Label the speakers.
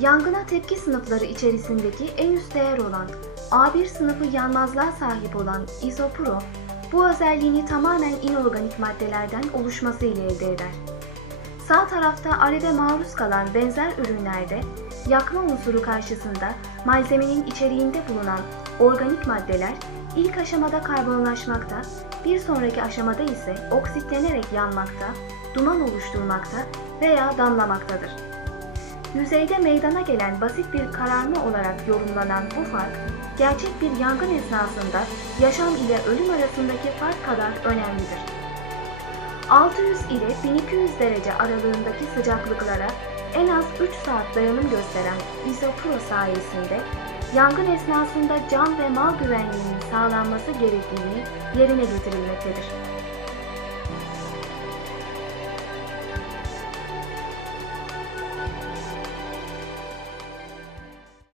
Speaker 1: Yangına tepki sınıfları içerisindeki en üst değer olan A1 sınıfı yanmazlığa sahip olan izopro, bu özelliğini tamamen inorganik maddelerden oluşması ile elde eder. Sağ tarafta aleve maruz kalan benzer ürünlerde yakma unsuru karşısında malzemenin içeriğinde bulunan organik maddeler ilk aşamada karbonlaşmakta, bir sonraki aşamada ise oksitlenerek yanmakta, duman oluşturmakta veya damlamaktadır. Yüzeyde meydana gelen basit bir kararma olarak yorumlanan bu fark, gerçek bir yangın esnasında yaşam ile ölüm arasındaki fark kadar önemlidir. 600 ile 1200 derece aralığındaki sıcaklıklara en az 3 saat dayanım gösteren izopro sayesinde yangın esnasında can ve mal güvenliğinin sağlanması gerektiğini yerine getirilmektedir.